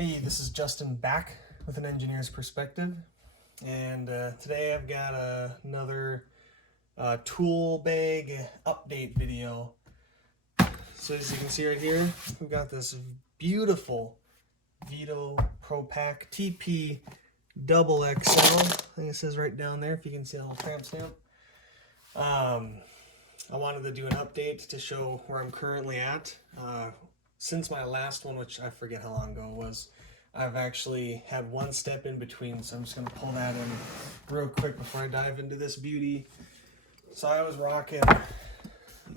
Hey, this is Justin back with an engineer's perspective, and today I've got another Toolbag update video. So as you can see right here, we've got this beautiful Veto Pro Pack TP XXL. I think it says right down there if you can see a little tramp stamp. I wanted to do an update to show where I'm currently at. Since my last one, which I forget how long ago it was, I've actually had one step in between, so I'm just going to pull that in real quick before I dive into this beauty. So I was rocking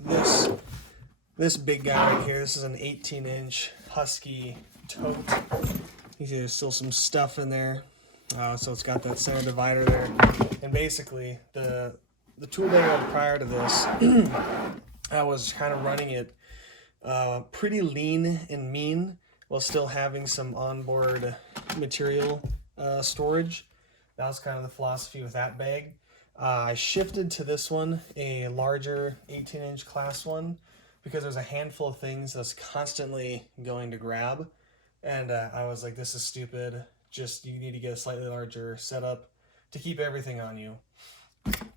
this big guy right here. This is an 18-inch Husky tote. You see there's still some stuff in there, so it's got that center divider there. And basically, the tool bag prior to this, I was kind of running it pretty lean and mean while still having some onboard material storage. That was kind of the philosophy with that bag. I shifted to this one, a larger 18-inch class one, because there's a handful of things that's constantly going to grab, and I was like, this is stupid. Just, you need to get a slightly larger setup to keep everything on you.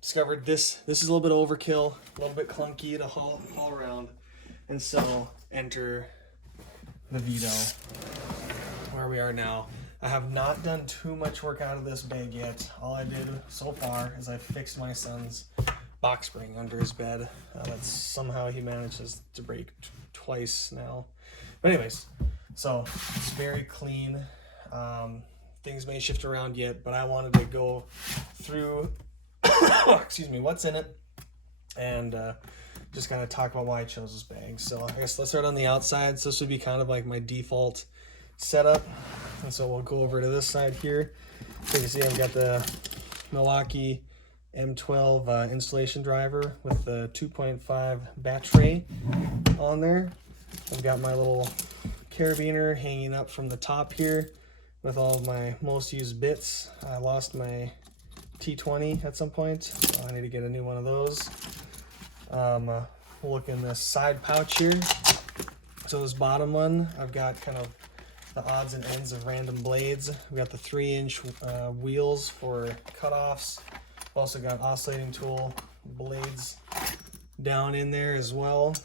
Discovered this is a little bit overkill, a little bit clunky to haul around. And so enter the Veto, where we are now. I have not done too much work out of this bag yet. All I did so far is I fixed my son's box spring under his bed. That's somehow he manages to break twice now. But anyways, so it's very clean. Things may shift around yet, but I wanted to go through excuse me, what's in it, and just kind of talk about why I chose this bag. So I guess let's start on the outside. So this would be kind of like my default setup. And so we'll go over to this side here. So you can see I've got the Milwaukee M12 installation driver with the 2.5 battery on there. I've got my little carabiner hanging up from the top here with all of my most used bits. I lost my T20 at some point, so I need to get a new one of those. We'll look in this side pouch here. So this bottom one, I've got kind of the odds and ends of random blades. We've got the 3-inch wheels for cutoffs. We've also got oscillating tool blades down in there as well.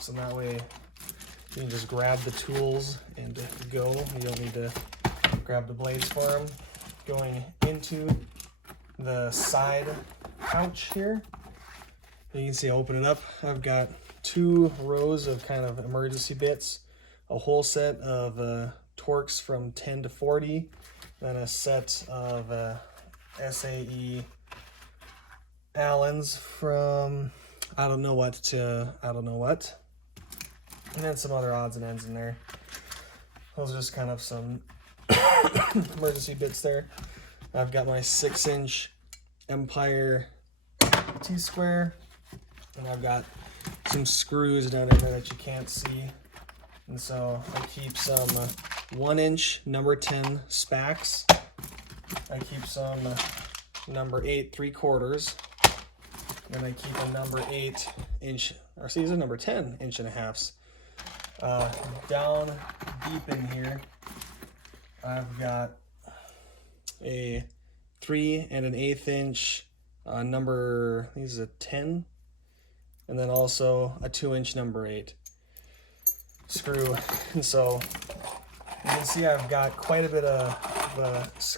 So that way you can just grab the tools and go. You don't need to grab the blades for them. Going into the side pouch here, you can see I open it up. I've got 2 rows of kind of emergency bits, a whole set of Torx from 10 to 40, then a set of SAE Allens from I don't know what to I don't know what, and then some other odds and ends in there. Those are just kind of some emergency bits there. I've got my 6-inch Empire T-square, and I've got some screws down in there that you can't see. And so I keep some 1-inch number 10 spacks. I keep some number 8 3/4, and I keep a number 8-inch, or these are number 10 1.5 down deep in here, I've got a 3 1/8 inch number, I think this is a 10, and then also a 2-inch number 8 screw. And so you can see I've got quite a bit of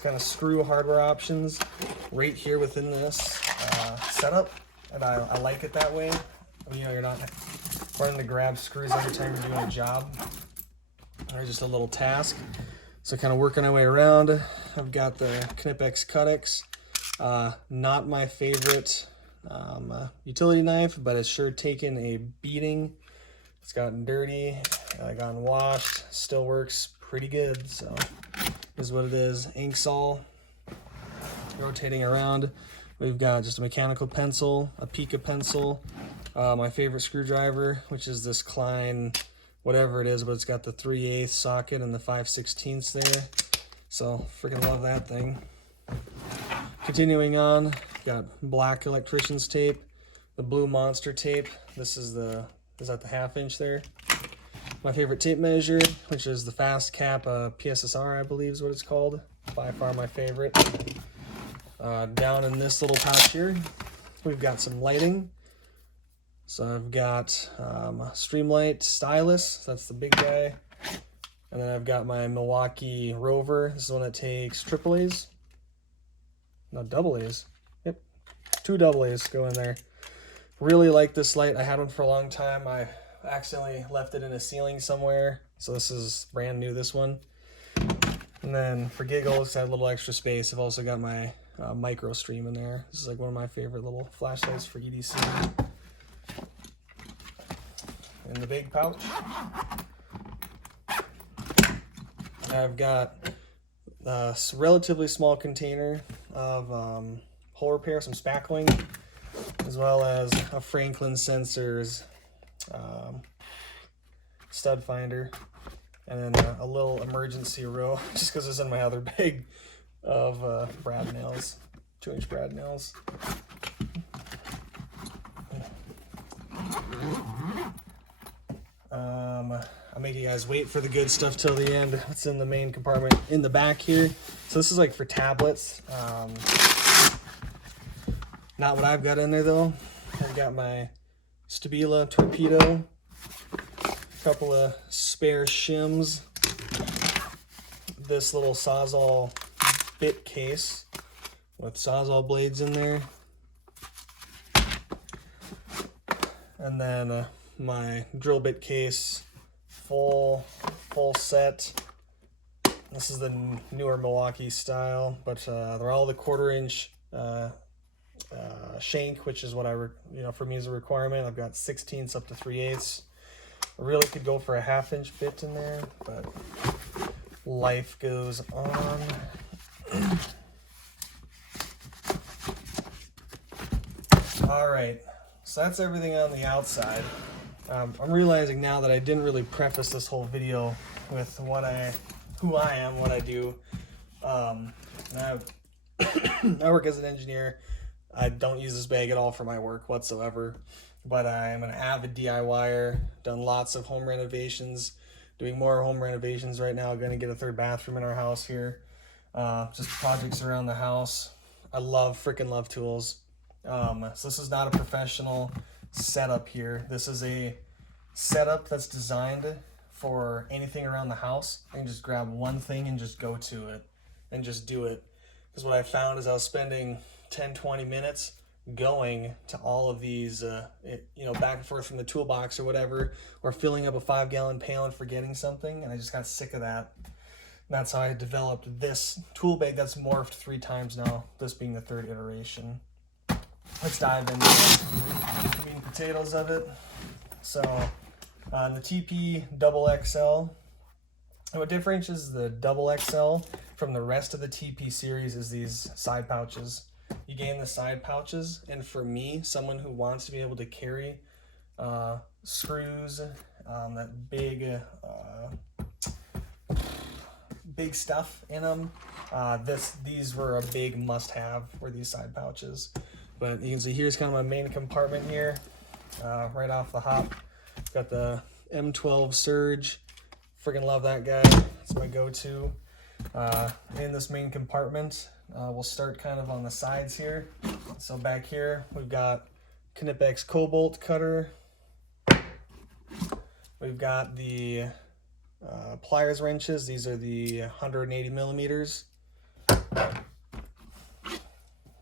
kind of screw hardware options right here within this setup, and I like it that way. You know, you're not running to grab screws every time you're doing a job or just a little task. So kind of working our way around, I've got the Knipex Cutex. Not my favorite utility knife, but it's sure taken a beating. It's gotten dirty, gotten washed, still works pretty good, so is what it is. Inksol, rotating around. We've got just a mechanical pencil, a Pica pencil, my favorite screwdriver, which is this Klein, whatever it is, but it's got the 3/8 socket and the 5/16 there. So freaking love that thing. Continuing on, got black electrician's tape, the blue monster tape. This is at the 1/2 inch there. My favorite tape measure, which is the Fast Cap PSSR, I believe is what it's called. By far my favorite. Down in this little pouch here, we've got some lighting. So I've got a Streamlight stylus, that's the big guy. And then I've got my Milwaukee Rover. This is one that takes AAAs. No, double A's. Yep, 2 double A's go in there. Really like this light. I had one for a long time. I accidentally left it in a ceiling somewhere. So this is brand new, this one. And then for giggles, I have a little extra space. I've also got my micro stream in there. This is like one of my favorite little flashlights for EDC. In the big pouch, I've got a relatively small container of hole repair, some spackling, as well as a Franklin Sensors stud finder, and then a little emergency row, just because it's in my other bag, of brad nails, 2-inch brad nails. I'll make you guys wait for the good stuff till the end. It's in the main compartment in the back here. So this is like for tablets. Not what I've got in there though. I've got my Stabila torpedo, a couple of spare shims, this little Sawzall bit case with Sawzall blades in there, and then my drill bit case, full set. This is the newer Milwaukee style, but they're all the 1/4-inch shank, which is what for me is a requirement. I've got 16ths up to 3/8. I really could go for a 1/2-inch bit in there, but life goes on. All right, so that's everything on the outside. I'm realizing now that I didn't really preface this whole video with who I am, what I do. I work as an engineer. I don't use this bag at all for my work whatsoever, but I am an avid DIYer, done lots of home renovations, doing more home renovations right now. Going to get a 3rd bathroom in our house here. Just projects around the house. I freaking love tools. So this is not a professional setup here. This is a setup that's designed for anything around the house. I can just grab one thing and just go to it and just do it. Because what I found is I was spending 10-20 minutes going to all of these back and forth from the toolbox or whatever, or filling up a 5-gallon pail and forgetting something, and I just got sick of that. And that's how I developed this tool bag that's morphed 3 times now, this being the 3rd iteration. Let's dive into the meat and potatoes of it. So on the TP XXL, what differentiates the XXL from the rest of the TP series is these side pouches. You gain the side pouches, and for me, someone who wants to be able to carry screws, that big stuff in them, these were a big must-have, were these side pouches. But you can see here's kind of my main compartment here, right off the hop. Got the M12 Surge. Freaking love that guy. It's my go-to. In this main compartment, we'll start kind of on the sides here. So back here, we've got Knipex Cobalt cutter. We've got the pliers wrenches. These are the 180 millimeters.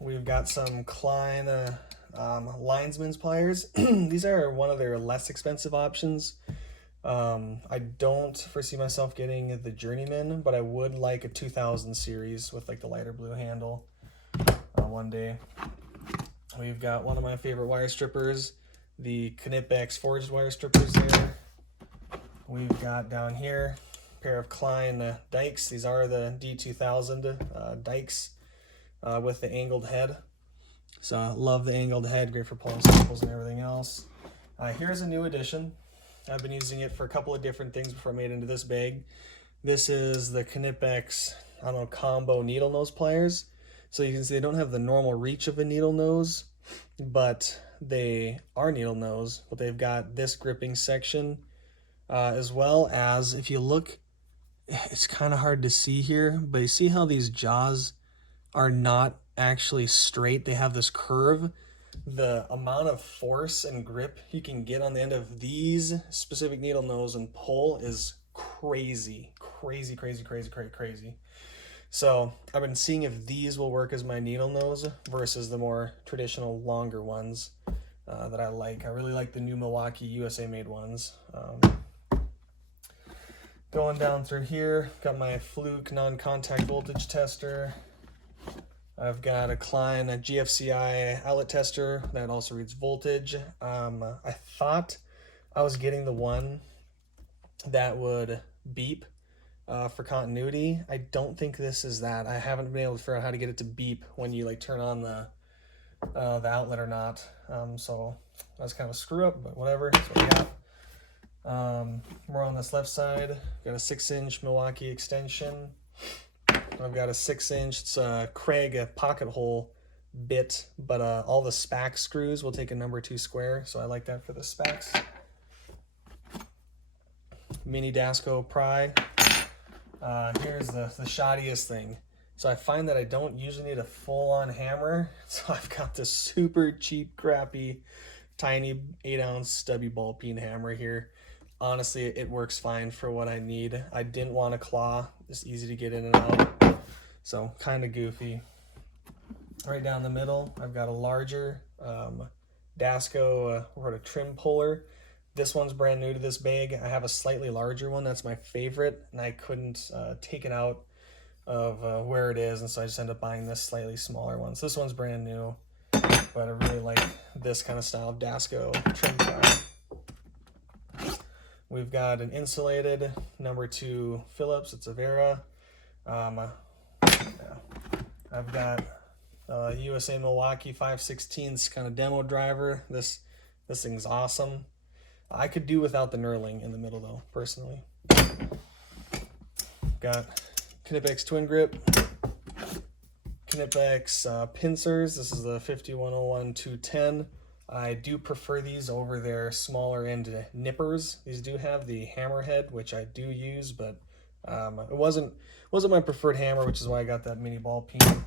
We've got some Klein linesman's pliers. These are one of their less expensive options. I don't foresee myself getting the Journeyman, but I would like a 2000 series with like the lighter blue handle one day. We've got one of my favorite wire strippers, the Knipex forged wire strippers there. We've got down here a pair of Klein dikes. These are the D2000 dikes with the angled head. So I love the angled head, great for pulling samples and everything else. Here's a new addition. I've been using it for a couple of different things before I made it into this bag. This is the Knipex, combo needle nose pliers. So you can see they don't have the normal reach of a needle nose, but they are needle nose, but they've got this gripping section as well as if you look, it's kind of hard to see here, but you see how these jaws are not actually straight. They have this curve. The amount of force and grip you can get on the end of these specific needle nose and pull is crazy. So I've been seeing if these will work as my needle nose versus the more traditional longer ones that I like. I really like the new Milwaukee USA made ones. Going down through here, got my Fluke non-contact voltage tester. I've got a Klein, a GFCI outlet tester that also reads voltage. I thought I was getting the one that would beep for continuity. I don't think this is that. I haven't been able to figure out how to get it to beep when you like turn on the outlet or not. So that's kind of a screw up, but whatever. That's what we got. More on this left side, got a 6-inch Milwaukee extension. I've got a 6-inch, it's a Craig pocket hole bit, but all the SPAC screws will take a number 2 square, so I like that for the SPACs. Mini Dasco pry. Here's the shoddiest thing. So I find that I don't usually need a full-on hammer, so I've got this super cheap, crappy, tiny 8-ounce stubby ball peen hammer here. Honestly, it works fine for what I need. I didn't want a claw. It's easy to get in and out. So kind of goofy. Right down the middle, I've got a larger Dasco trim puller. This one's brand new to this bag. I have a slightly larger one. That's my favorite, and I couldn't take it out of where it is, and so I just ended up buying this slightly smaller one. So this one's brand new, but I really like this kind of style of Dasco trim pry. We've got an insulated number 2 Phillips. It's a Vera. I've got a USA Milwaukee 5/16 kind of demo driver. This thing's awesome. I could do without the knurling in the middle though, personally. Got Knipex twin grip, Knipex pincers. This is the 5101 210. I do prefer these over their smaller end nippers. These do have the hammerhead, which I do use, but it wasn't my preferred hammer, which is why I got that mini ball peen.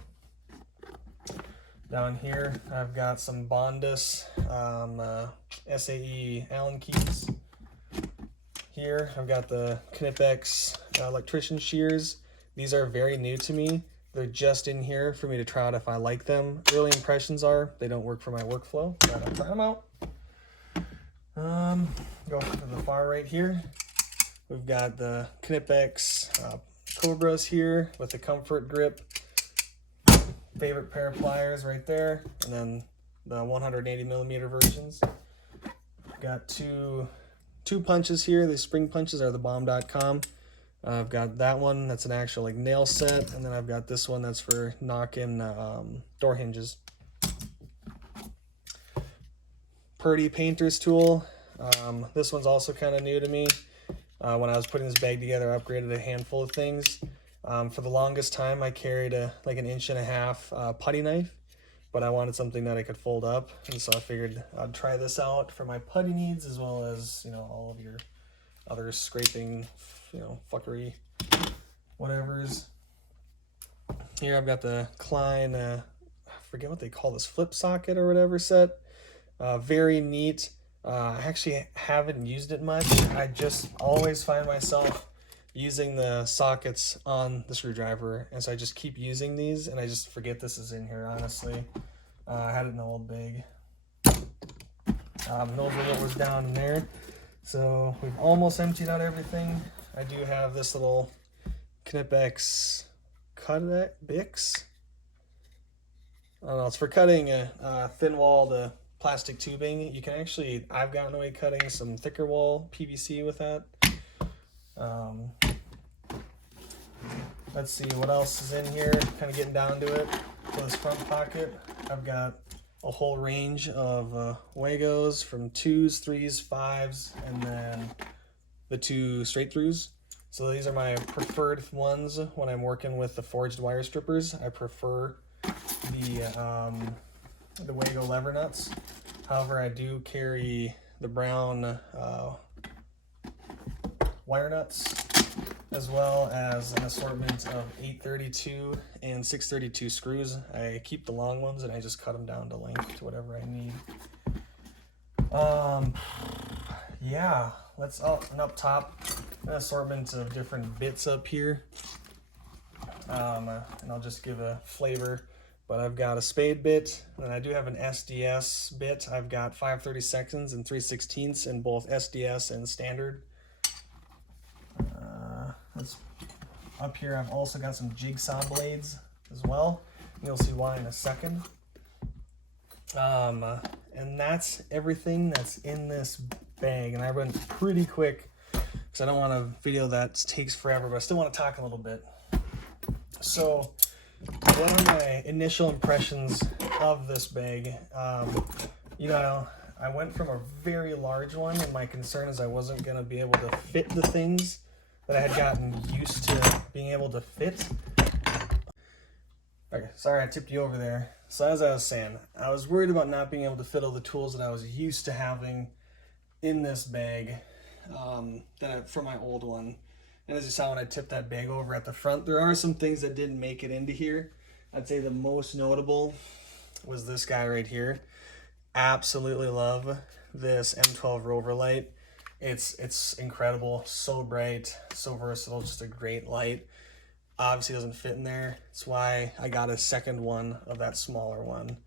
Down here, I've got some Bondus SAE Allen keys. Here, I've got the Knipex electrician shears. These are very new to me. They're just in here for me to try out if I like them. Early impressions are they don't work for my workflow, but I'll try them out. Go to the far right here. We've got the Knipex Cobras here with the comfort grip. Favorite pair of pliers right there, and then the 180 millimeter versions. Got two punches here. The spring punches are the bomb.com. I've got that one that's an actual like nail set, and then I've got this one that's for knocking door hinges. Purdy painter's tool. This one's also kind of new to me. When I was putting this bag together, I upgraded a handful of things. For the longest time, I carried like an 1.5-inch putty knife, but I wanted something that I could fold up, and so I figured I'd try this out for my putty needs, as well as, you know, all of your other scraping, you know, fuckery, whatever's. Here I've got the Klein, I forget what they call this, flip socket or whatever set. Very neat. I actually haven't used it much. I just always find myself using the sockets on the screwdriver, and so I just keep using these, and I just forget this is in here, honestly. I had it in the old bag. Those are what was down in there. So we've almost emptied out everything. I do have this little Knipex Bix. I don't know, it's for cutting a thin-walled plastic tubing. You can actually, I've gotten away cutting some thicker wall PVC with that. Let's see what else is in here, kind of getting down to it. For this front pocket, I've got a whole range of Wagos from 2s, 3s, 5s, and then the 2 straight throughs. So these are my preferred ones when I'm working with the forged wire strippers. I prefer the Wago lever nuts. However, I do carry the brown wire nuts, as well as an assortment of 832 and 632 screws. I keep the long ones and I just cut them down to length to whatever I need. Yeah, let's and up top, an assortment of different bits up here. And I'll just give a flavor. But I've got a spade bit, and I do have an SDS bit. I've got 5/32 and 3/16 in both SDS and standard. Up here I've also got some jigsaw blades as well. You'll see why in a second. And that's everything that's in this bag. And I went pretty quick because I don't want a video that takes forever, but I still want to talk a little bit. So what are my initial impressions of this bag? You know, I went from a very large one, and my concern is I wasn't going to be able to fit the things that I had gotten used to being able to fit. Okay, sorry I tipped you over there. So as I was saying, I was worried about not being able to fit all the tools that I was used to having in this bag for my old one. And as you saw when I tipped that bag over at the front, there are some things that didn't make it into here. I'd say the most notable was this guy right here. Absolutely love this M12 Rover light. It's incredible, so bright, so versatile, just a great light. Obviously doesn't fit in there. That's why I got a second one of that smaller one.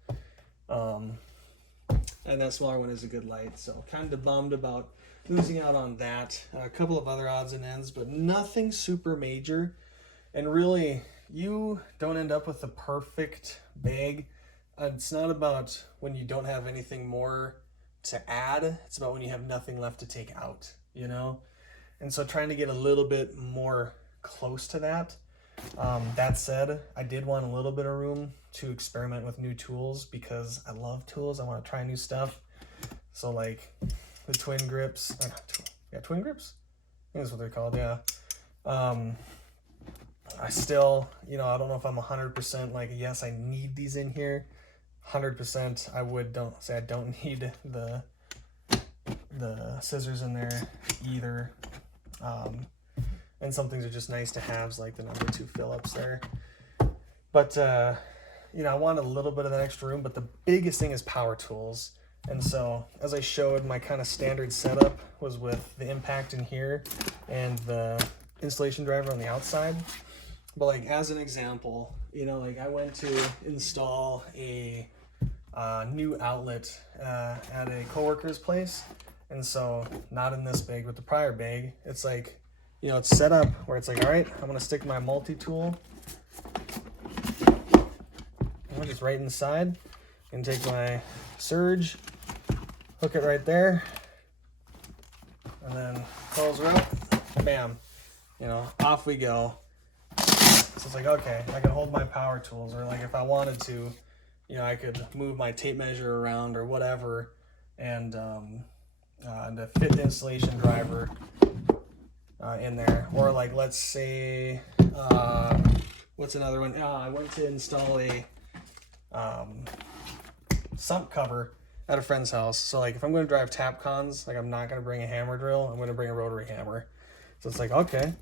And that smaller one is a good light, so kind of bummed about losing out on that. A couple of other odds and ends, but nothing super major. And really, you don't end up with the perfect bag. It's not about when you don't have anything more to add. It's about when you have nothing left to take out, you know? And so trying to get a little bit more close to that. That said, I did want a little bit of room to experiment with new tools because I love tools. I want to try new stuff. So like the twin grips, twin grips? I think that's what they're called, yeah. I still, you know, I don't know if I'm 100% like, yes, I need these in here. 100% I don't need the scissors in there either. And some things are just nice to have, like the number 2 Phillips there. But, you know, I want a little bit of that extra room, but the biggest thing is power tools. And so, as I showed, my kind of standard setup was with the impact in here and the installation driver on the outside. But like, as an example, you know, like I went to install a new outlet at a coworker's place. And so, not in this bag, but the prior bag, it's like, you know, it's set up where it's like, all right, I'm gonna stick my multi-tool just right inside and take my surge, hook it right there, and then close her up, bam, you know, off we go. So it's like, okay, I can hold my power tools, or like if I wanted to, you know, I could move my tape measure around or whatever, and to fit the installation driver in there. Or like, let's say, what's another one? I went to install a sump cover at a friend's house. So like, if I'm going to drive Tapcons, like I'm not going to bring a hammer drill, I'm going to bring a rotary hammer. So it's like, okay,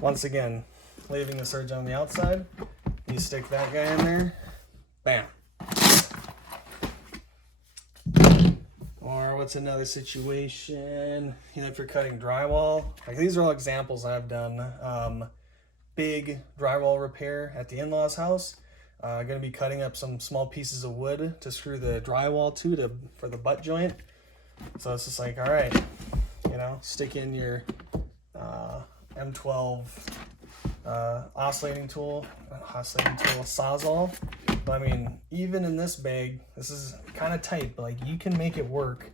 once again, leaving the surge on the outside, you stick that guy in there, bam. Or what's another situation, you know, if you're cutting drywall, like these are all examples I've done. Big drywall repair at the in-laws house. Going to be cutting up some small pieces of wood to screw the drywall to for the butt joint. So it's just like, all right, you know, stick in your M12 oscillating tool, Sawzall. But I mean, even in this bag, this is kind of tight, but like you can make it work.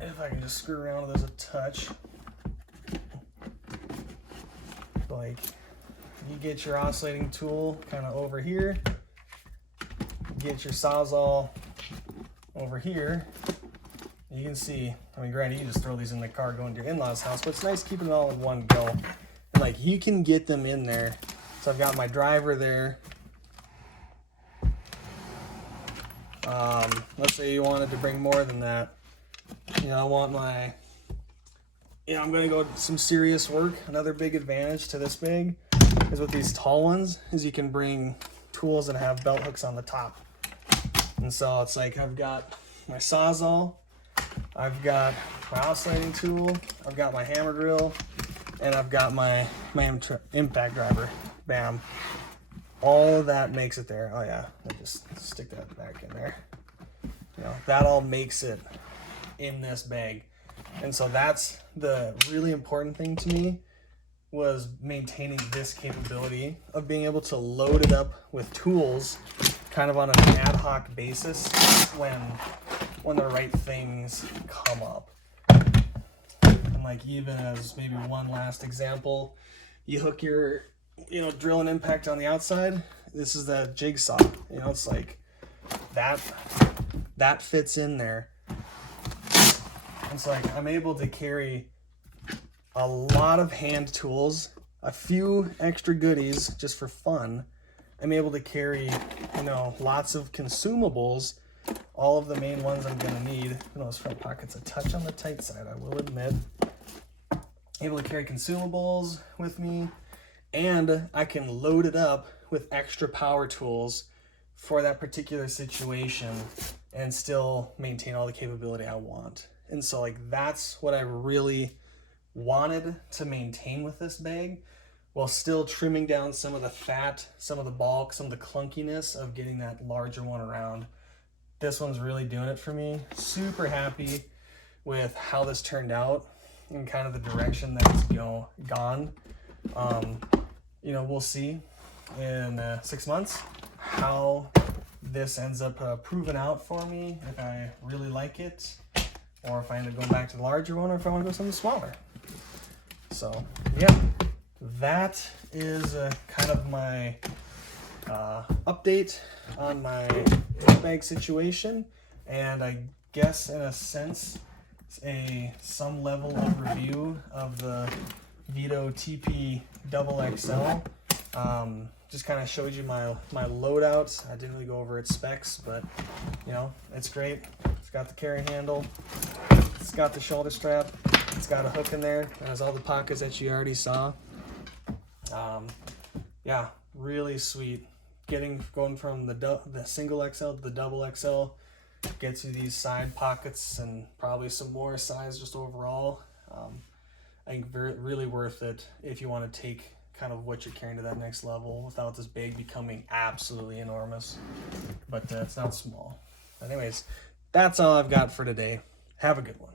If I can just screw around with this a touch. Like, you get your oscillating tool kind of over here, get your Sawzall over here. You can see, I mean, granted, you just throw these in the car going to your in-laws house, but it's nice keeping it all in one go. And like, you can get them in there. So I've got my driver there. Let's say you wanted to bring more than that. You know, I want my yeah, I'm gonna go some serious work. Another big advantage to this bag is with these tall ones is you can bring tools that have belt hooks on the top. And so it's like I've got my Sawzall, I've got my oscillating tool, I've got my hammer drill, and I've got my impact driver. Bam. All of that makes it there. Oh yeah, I'll just stick that back in there. You know, that all makes it in this bag. And so that's the really important thing to me, was maintaining this capability of being able to load it up with tools kind of on an ad hoc basis when the right things come up. And like, even as maybe one last example, you hook your, you know, drill and impact on the outside. This is that jigsaw, you know, it's like that fits in there. It's like I'm able to carry a lot of hand tools, a few extra goodies just for fun. I'm able to carry, you know, lots of consumables, all of the main ones I'm gonna need. You know, those front pockets a touch on the tight side, I will admit. Able to carry consumables with me, and I can load it up with extra power tools for that particular situation and still maintain all the capability I want. And so like, that's what I really wanted to maintain with this bag, while still trimming down some of the fat, some of the bulk, some of the clunkiness of getting that larger one around. This one's really doing it for me. Super happy with how this turned out and kind of the direction that it's gone. You know, we'll see in 6 months how this ends up proving out for me, if I really like it, or if I end up going back to the larger one, or if I want to go something smaller. So yeah, that is kind of my update on my bag situation, and I guess in a sense some level of review of the Veto TP XXL. Just kind of showed you my loadouts. I didn't really go over its specs, but you know, it's great. It's got the carry handle, it's got the shoulder strap, it's got a hook in there, it has all the pockets that you already saw. Yeah, really sweet. Going from the single XL to the double XL gets you these side pockets and probably some more size just overall. I think really worth it if you want to take kind of what you're carrying to that next level without this bag becoming absolutely enormous. But it's not small. Anyways, that's all I've got for today. Have a good one.